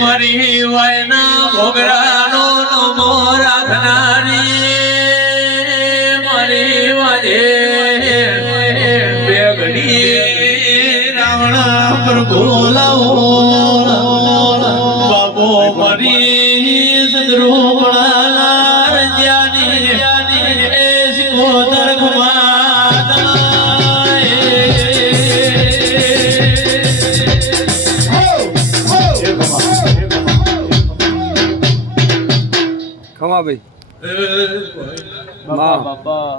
મારી વાયના ભોગરાનો નમો માં બાપા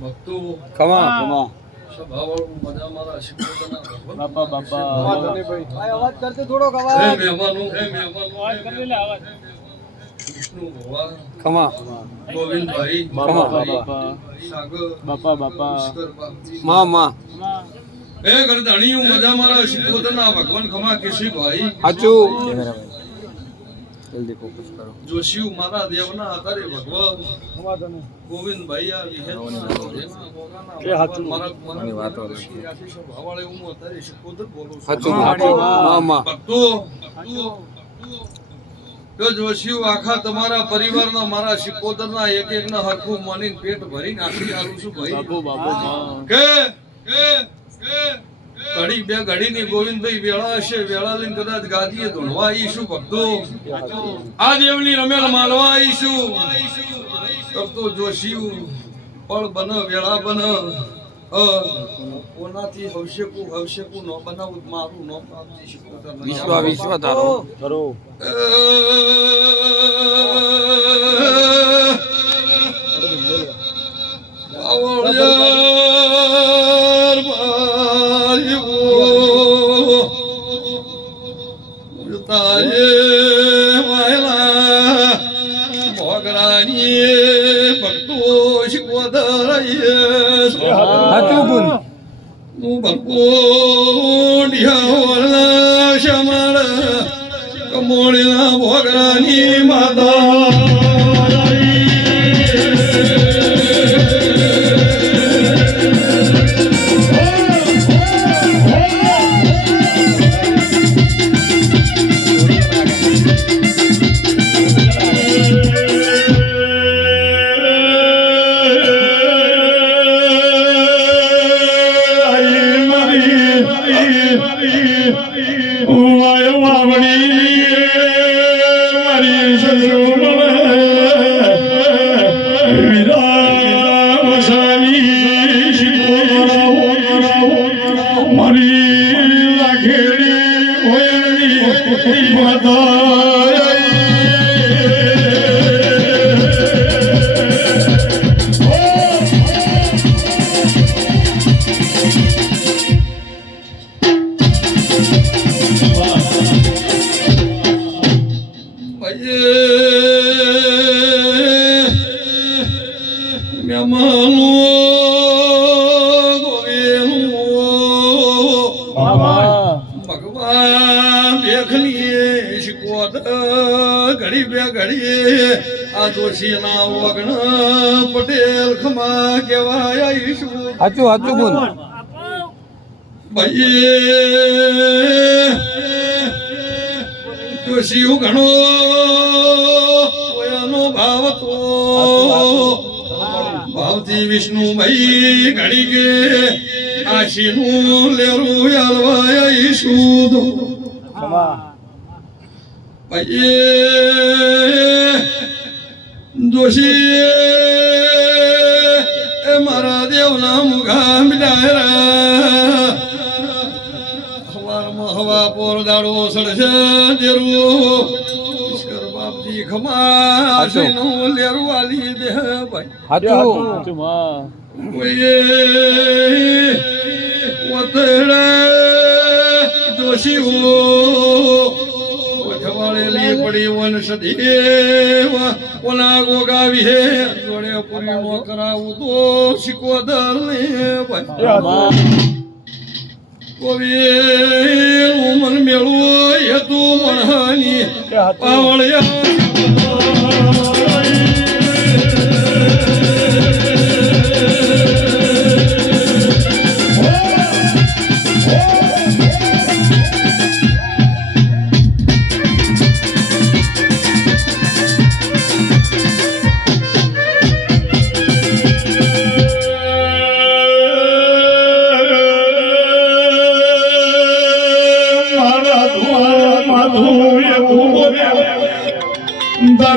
ભક્તો ખમા ખમા સભાવાળું મજા મારા શિકોતરના ભગવાન. બાપા બાપા અવાજ કરતે થોડોક હે મહેમાનો, હે મહેમાનો, વિષ્ણુ ભગવાન, ખમા ગોવિંદભાઈ, બાપા બાપા સાગર, બાપા બાપા પુષ્કર બાપજી. માં માં હે ગરદણીયું મજા મારા શિકોતરના ભગવાન ખમા કેશીભાઈ સાચું જલ્દી ફોકસ કરો. જોશીઓ મારા દેવના આધારે ભગવાન ગોવિંદભાઈ આ વિહેતના જેના એ હાચું. મારા- વાતો સભાવાળે હું અત્યારે શિકોતર બોલું સાચું ખમા. માં માં ભક્તો તો જોશીઓ આખા તમારા પરિવારના મારા શિકોતરના એક એક ના હરખું માનીને પેટ ભરીને આખી આવું છું ભાઈ. કે. ઘડી બે ઘડીની ગોવિંદભાઈ વેળા હશે વેળા લઈને કદાચ ગાદીએ ધોણવા આવીશું ભક્તો. આ દેવની રમેલ માલવા આવીશું. ભક્તો જોશીયું પળ બન વેળા બન. કોનાથી હવશેકુ હવશેકુ નો બનાવું મારું નો વિશ્વ વિશ્વ તારો. કરો આવળિયાર ડિયાવળના શમળ કમોળના ભોગરાની માતા Ele mandou ઘડી બે ઘડી આ દોશીના ઓગણ પટેલ ખમા કેવાય ઈશું હાચું હાચું બોલ. ભાઈ દોશી ઘણો ઓયાનો ભાવ તો ભાવથી વિષ્ણુભાઈ ઘડી કે આશીનું લેરું યાલવાય ઈશું ભાઈ જોશી એ મારા દેવના મુખા મિલાયરા હવારમાં હવા પોર દાડો સડશે દેરું. બાપજી ખમા આશીનું લેરું આલી દે ભાઈ. ઓયે વતડે દોશી હો ઓઠવાળેલી પડી વન સદેવ ઓના ગોગાવી હે જોડે પૂરી નો કરાવું તો ને ભાઈ. કોવી મન મેળવું તું મણહાની. પાવળિયા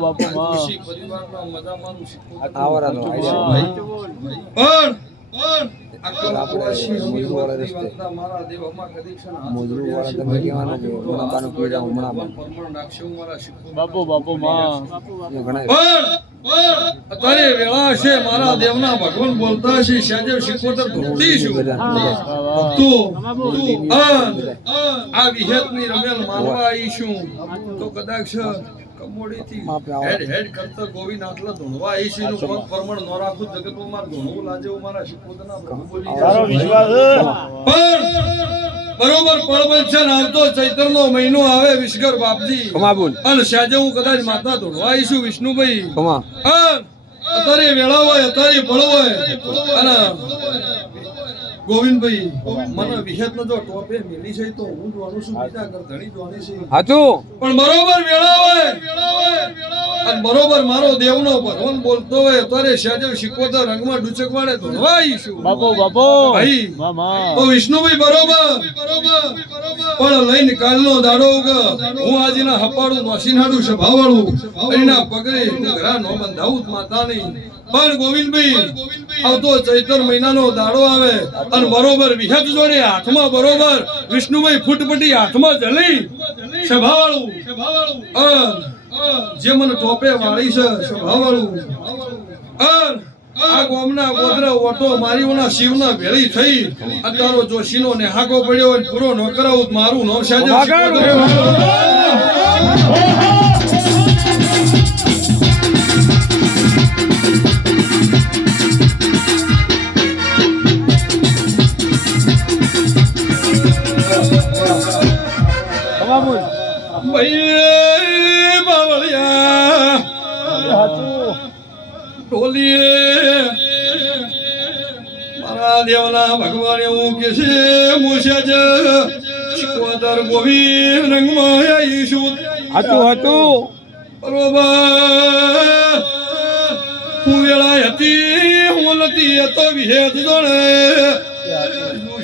બાપો માં. અત્યારે વેળા છે મારા દેવના ભગવાન બોલતા છે સાંજે શીખવતર ધોતી છું તું આ વિહેતની રમેલ માનવા આવીશું તો કદાચ કમોડીથી હેડ હેડ કરતા ગોવિંદ આટલા ધોણવા છું એનું પગ પરમણ ન રાખું? જગતમાં માર ધોણવું લાજે મારા શીખવતના પ્રભુ બોલી જાય. વિશ્વાસ પણ બરોબર પરમંચન આવતો ચૈત્ર નો મહિનો આવે વિશ્વર બાપજી. અને સાંજે હું કદાચ માતા ધોળવા આવીશું વિષ્ણુભાઈ. અત્યારે વેળા હોય અત્યારે ભળો હોય. અને ગોવિંદભાઈ મને વિહેતનો જો ટોપે મેલી છે તો હું જોવાનું છું બીજા ઘર ધણી જોવાની છે. હાચું? પણ બરોબર વેળા હોય. અને બરોબર મારો દેવનો ભગવાન બોલતો હોય અત્યારે સહેજે શીખવતા રંગમાં ડૂચક વાળે ધોળવા આવીશું. બાપો બાપો. ભાઈ. તો વિષ્ણુભાઈ બરોબર. પણ લઈને કાલનો દાડો ઉગ. હું આજના હપાડું નોસીનાડું સભાવાળું. એના પગરે ઘરા નો બંધાવું માતા નહીં પણ ગોવિંદભાઈ આવતો ચૈતર મહિનાનો દાડો આવે અને બરોબર વિહત જોડે હાથમાં બરોબર વિષ્ણુભાઈ ફૂટપટી હાથમાં જલી. સભાવાળું. અન જે મને ટોપે વાળી છે સ્વભાવ વાળું આ ગોમના ગોદરા ઓટો મારીઓના શિવના ભેળી થઈ. અત્યારો જોશીનો ને હાકો પડ્યો હોય પૂરો ન કરાવું મારું નો સાજે ભાઈ ટોલીએ મારા દેવના ભગવાન એવું કે છે મુસજ શિકોદર ગોવી રંગમાં આવીશું. હતું હતું બરોબર. હું વેળા હતી હું નથી હતો વિહેત જોડે.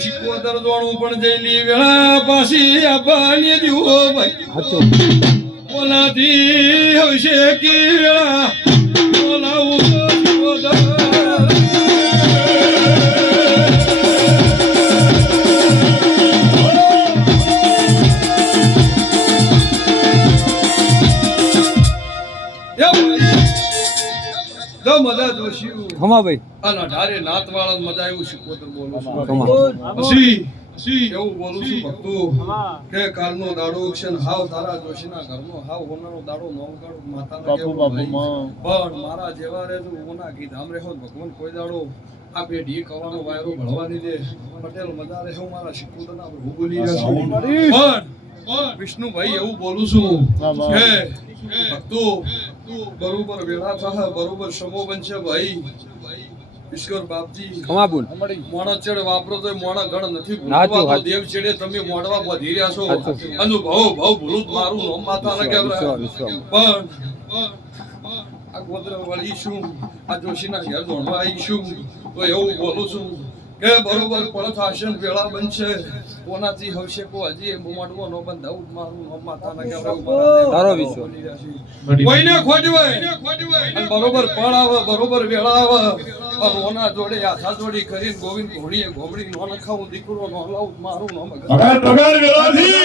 શિકોદર જોડું પણ જઈલી વેળા પાછી આપવાની દીવો ભાઈ. ઓલાથી હશે કે વેળા જોશી ખમા ભાઈ નાત વાળા મજા એવું શીખવતર બોલું છું. ખમા. પછી પછી એવું બોલું છું ભક્તો. કે કાલનો દાડો છે હાવ તારા જોશીના ઘરનો હાવ હોનારો દાડો નોમ માતાના કેવું બાપુ ભાઈ. માં પણ મારા જેવા રે જો ઓના ગીત આમરે ભગવાન કોઈ દાડો આ પેઢી કવાનો વાયરો ભળવાની દે પટેલ મજા રહે મારા શિકુદના પ્રભુ બોલી રહ્યા છું. પણ વિષ્ણુભાઈ એવું બોલું છું કે ભક્તો બરોબર વેળા થા બરોબર સમો બનશે ભાઈ. ઈશ્વર બાપજી ખમા બોલ. મોણા ચેડે વાપરો તો મોણા ગણ નથી ભૂલવા તો દેવ ચેડે તમે મોડવા વધી રહ્યા છો. અનુભવ ભાવ ભૂલું મારું નોમ માતા વિશ્વ. પણ આ ગોત્ર વાળી શું આ જોશીના ઘેર ધોણવા આવી શું તો એવું બોલું છું. કે બરોબર પળ થશે વેળા બનશે. કોનાથી હવશે કો હજી એ મોડવો નો બંધાવું જ મારું નામ માતા ના કહેવાય. તારો વિશ્વ. કોઈને ખોટવાય? બરોબર પળ આવે બરોબર વેળા આવે. ઓના જોડે આથા જોડી કરીને ગોવિંદ ઘોડીએ ઘોમડી નો નખાવું દીકરો નો લાવું મારું નામ પગાર પગાર વેળાથી.